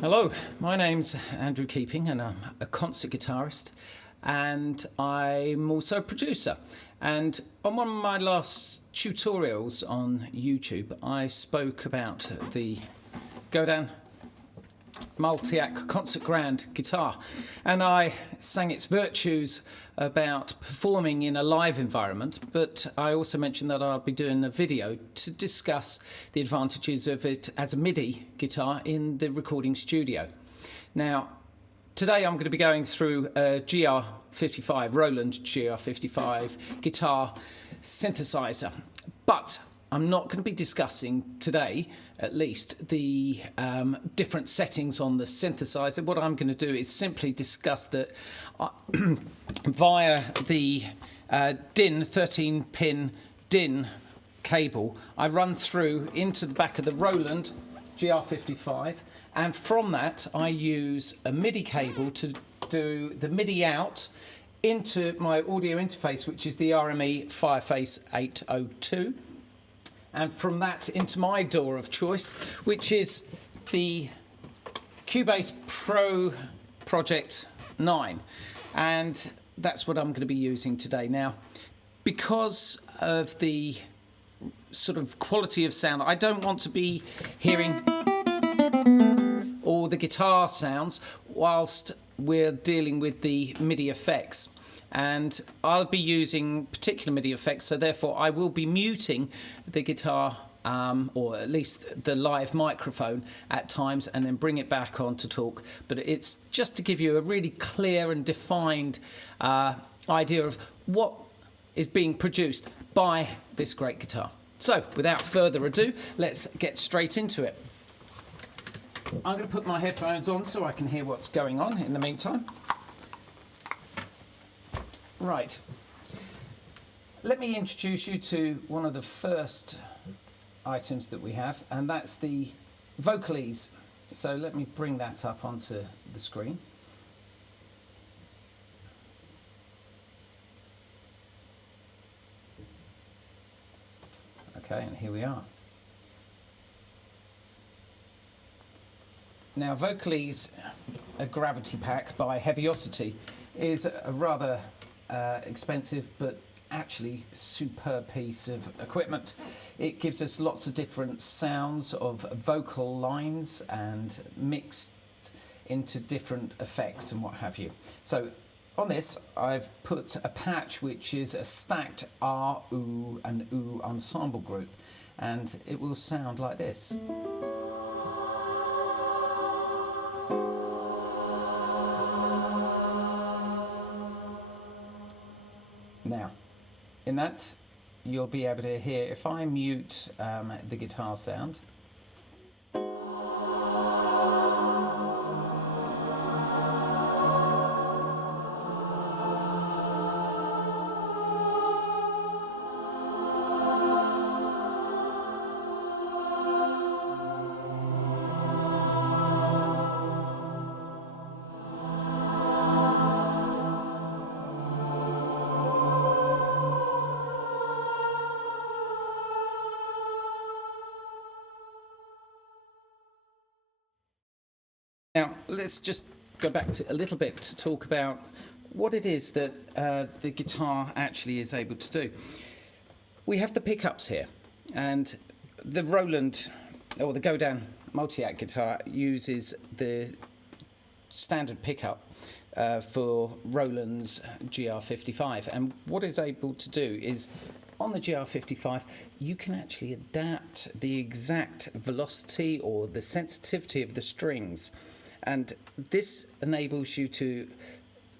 Hello, my name's Andrew Keeping and I'm a concert guitarist and I'm also a producer. And on one of my last tutorials on YouTube, I spoke about the Godin Multiac Concert Grand Guitar, and I sang its virtues about performing in a live environment, but I also mentioned that I'll be doing a video to discuss the advantages of it as a MIDI guitar in the recording studio. Now, today I'm going to be going through a GR55, Roland GR55 Guitar Synthesiser, but I'm not going to be discussing today, at least, the different settings on the synthesizer. What I'm going to do is simply discuss that via the DIN 13-pin DIN cable. I run through into the back of the Roland GR55, and from that I use a MIDI cable to do the MIDI out into my audio interface, which is the RME Fireface 802. And from that into my DAW of choice, which is the Cubase Pro Project 9. And that's what I'm going to be using today. Now, because of the sort of quality of sound, I don't want to be hearing all the guitar sounds whilst we're dealing with the MIDI effects. And I'll be using particular MIDI effects, so therefore I will be muting the guitar, or at least the live microphone at times, and then bring it back on to talk. But it's just to give you a really clear and defined idea of what is being produced by this great guitar. So, without further ado, let's get straight into it. I'm going to put my headphones on so I can hear what's going on in the meantime. Right, let me introduce you to one of the first items that we have, and that's the Vocalise. So let me bring that up onto the screen. Okay, and here we are. Now, Vocalise, a gravity pack by Heavyosity, is a rather expensive but actually superb piece of equipment. It gives us lots of different sounds of vocal lines and mixed into different effects and what have you. So on this I've put a patch which is a stacked R, oo and oo ensemble group, and it will sound like this. Now, in that, you'll be able to hear, if I mute the guitar sound, now, let's just go back to a little bit to talk about what it is that the guitar actually is able to do. We have the pickups here, and the Roland, or the Godin Multiac guitar, uses the standard pickup for Roland's GR55. And what it's able to do is, on the GR55, you can actually adapt the exact velocity or the sensitivity of the strings. And this enables you to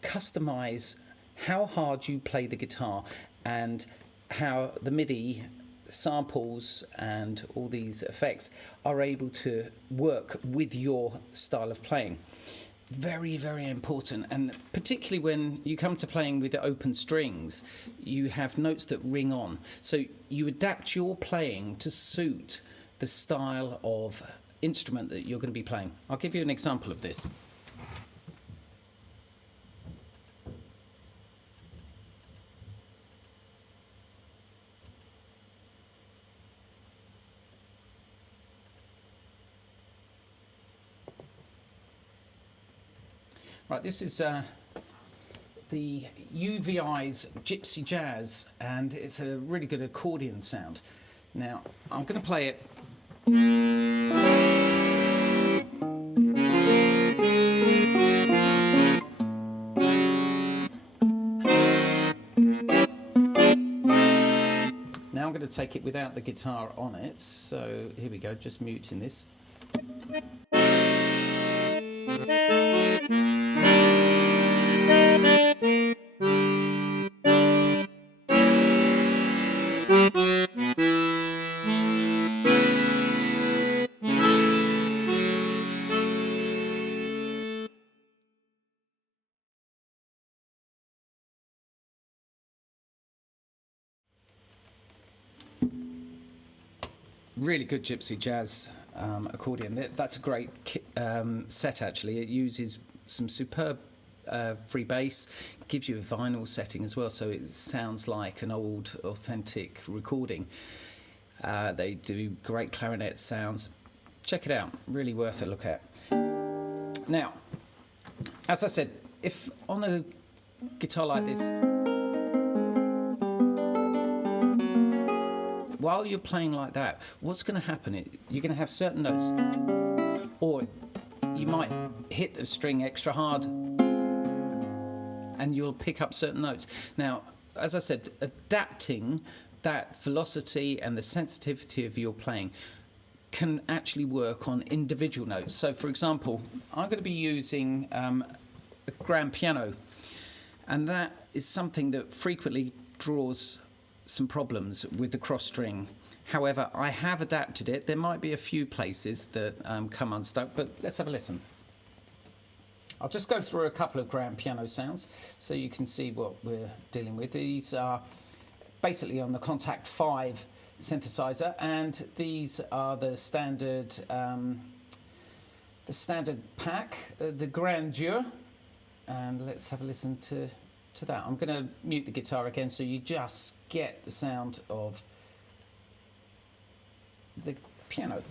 customize how hard you play the guitar and how the MIDI samples and all these effects are able to work with your style of playing. Very, very important, and particularly when you come to playing with the open strings, you have notes that ring on. So you adapt your playing to suit the style of instrument that you're going to be playing. I'll give you an example of this. Right, this is the UVI's Gypsy Jazz, and it's a really good accordion sound. Now, I'm going to play it. Now I'm going to take it without the guitar on it, so here we go, just muting this. Really good Gypsy Jazz accordion. That's a great set, actually. It uses some superb free bass, gives you a vinyl setting as well, so it sounds like an old, authentic recording. They do great clarinet sounds. Check it out, really worth a look at. Now, as I said, if on a guitar like this, while you're playing like that, what's going to happen? You're going to have certain notes, or you might hit the string extra hard and you'll pick up certain notes. Now, as I said, adapting that velocity and the sensitivity of your playing can actually work on individual notes. So, for example, I'm going to be using a grand piano, and that is something that frequently draws some problems with the cross string. However, I have adapted it. There might be a few places that come unstuck, but let's have a listen. I'll just go through a couple of grand piano sounds so you can see what we're dealing with. These are basically on the Kontakt 5 synthesizer, and these are the standard pack, the Grandeur, and let's have a listen to that. I'm going to mute the guitar again so you just get the sound of the piano.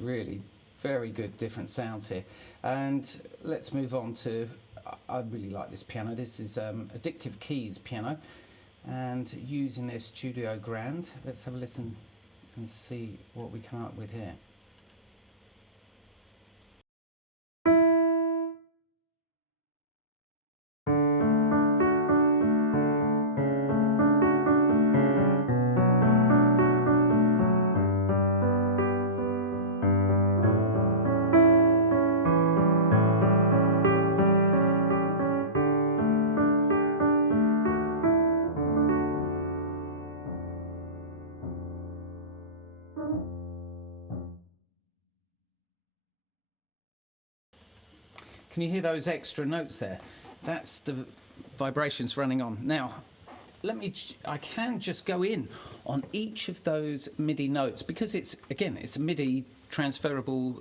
Really very good different sounds here, and let's move on to, I really like this piano. This is Addictive Keys piano, and using their Studio Grand. Let's have a listen and see what we come up with here. Can you hear those extra notes there? That's the vibrations running on. Now, I can just go in on each of those MIDI notes, because it's a MIDI transferable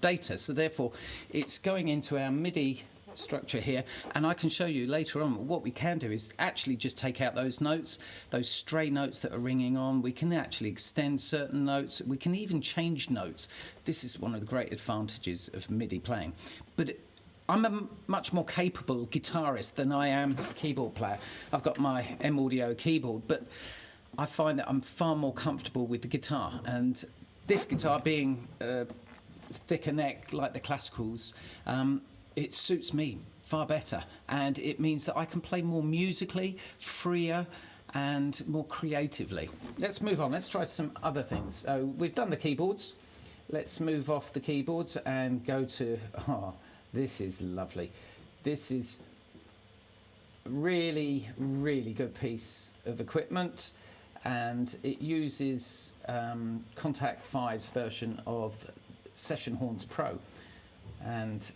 data, so therefore it's going into our MIDI structure here, and I can show you later on what we can do is actually just take out those notes, those stray notes that are ringing on. We can actually extend certain notes. We can even change notes. This is one of the great advantages of MIDI playing. But I'm a much more capable guitarist than I am a keyboard player. I've got my M-Audio keyboard, but I find that I'm far more comfortable with the guitar. And this guitar being thicker neck like the classicals, it suits me far better, and it means that I can play more musically, freer and more creatively. Let's move on, let's try some other things. So we've done the keyboards, let's move off the keyboards and go to, this is lovely. This is really, really good piece of equipment, and it uses Kontakt 5's version of Session Horns Pro. And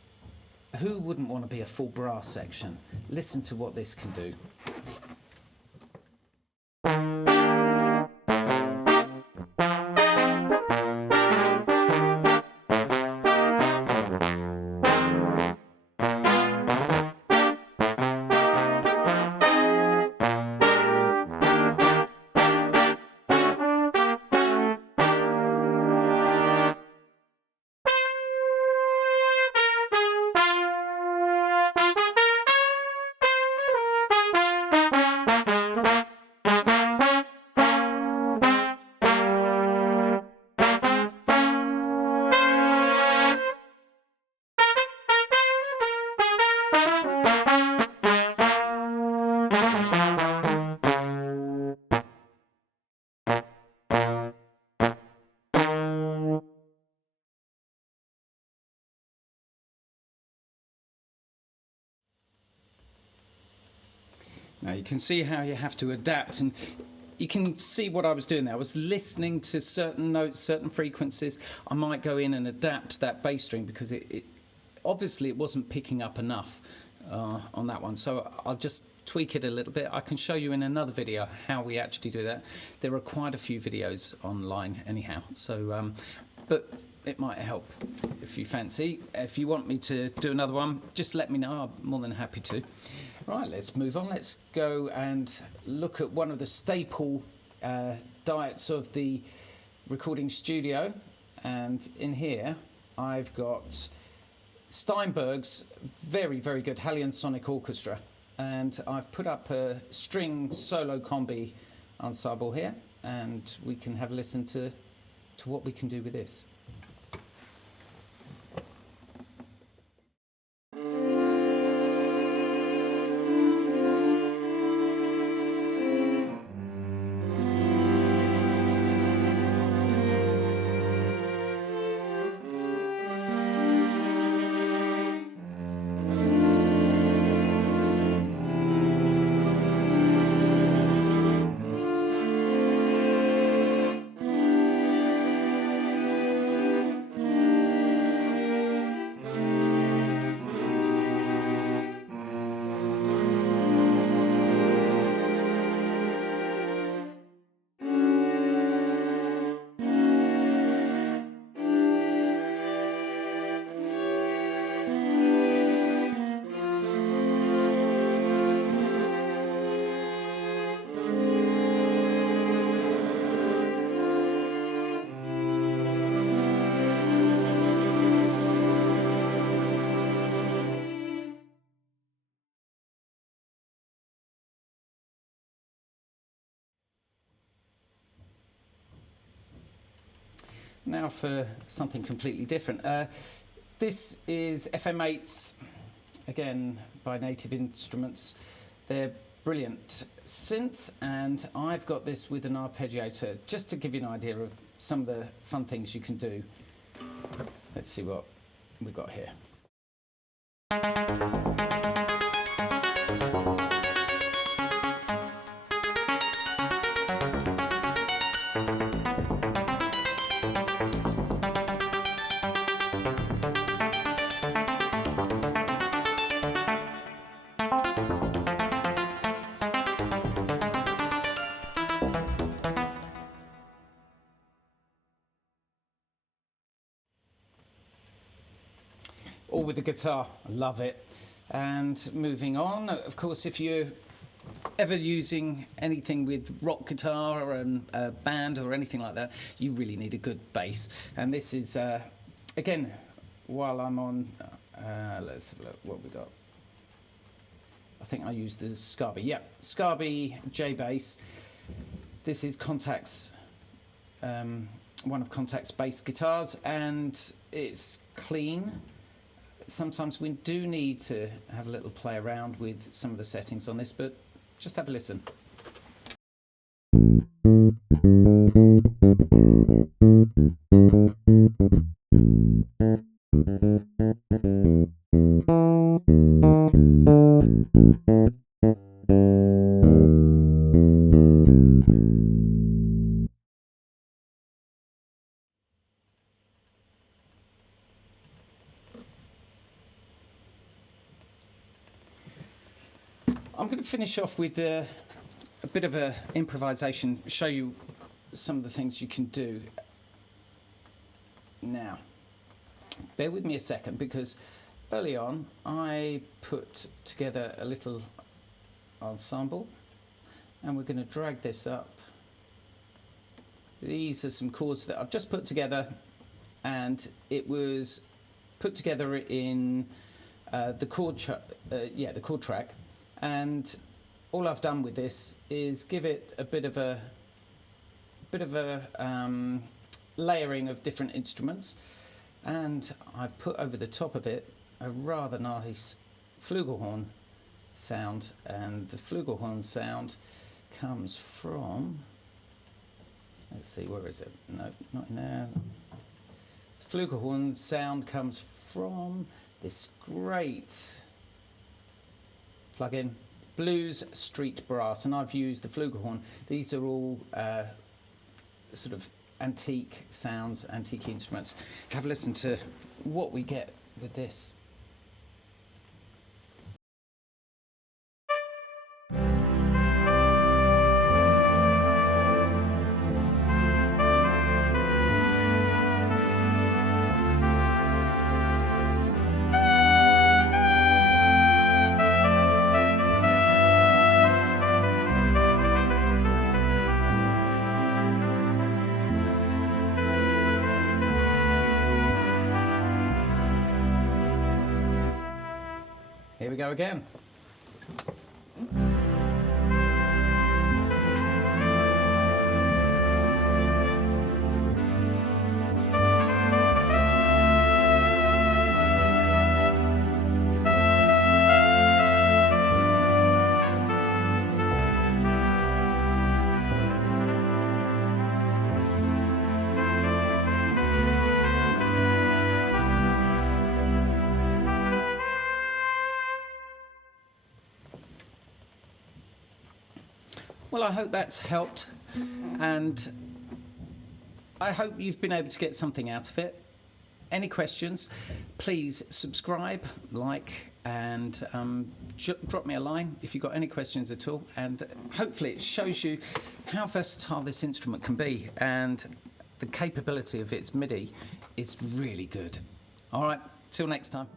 who wouldn't want to be a full brass section? Listen to what this can do. Now you can see how you have to adapt, and you can see what I was doing there. I was listening to certain notes, certain frequencies. I might go in and adapt that bass string because it obviously it wasn't picking up enough on that one. So I'll just tweak it a little bit. I can show you in another video how we actually do that. There are quite a few videos online anyhow. So, but it might help if you fancy. If you want me to do another one, just let me know. I'm more than happy to. Right, let's move on. Let's go and look at one of the staple diets of the recording studio. And in here, I've got Steinberg's very, very good Halion Sonic Orchestra. And I've put up a string solo combi ensemble here, and we can have a listen to what we can do with this. Now for something completely different. This is FM8s, again by Native Instruments. They're brilliant synth, and I've got this with an arpeggiator, just to give you an idea of some of the fun things you can do. Let's see what we've got here. All with the guitar. I love it. And moving on, of course, if you're ever using anything with rock guitar and a band or anything like that, you really need a good bass. And this is, again, while I'm on, let's have a look what we got. I think I used the Scarby. Yeah, Scarby J bass. This is Kontakt's, one of Kontakt's bass guitars, and it's clean. Sometimes we do need to have a little play around with some of the settings on this, but just have a listen. I'm going to finish off with a bit of an improvisation, show you some of the things you can do. Now, bear with me a second, because early on I put together a little ensemble, and we're going to drag this up. These are some chords that I've just put together, and it was put together in the chord track. And all I've done with this is give it a bit of a layering of different instruments, and I've put over the top of it a rather nice Flugelhorn sound, and the Flugelhorn sound comes from, let's see, where is it? No, not in there. The Flugelhorn sound comes from this great plug-in, Blues Street Brass, and I've used the Flugelhorn. These are all sort of antique sounds, antique instruments. Have a listen to what we get with this. Here we go again. Well, I hope that's helped, and I hope you've been able to get something out of it. Any questions, please subscribe, like, and drop me a line if you've got any questions at all. And hopefully it shows you how versatile this instrument can be, and the capability of its MIDI is really good. All right, till next time.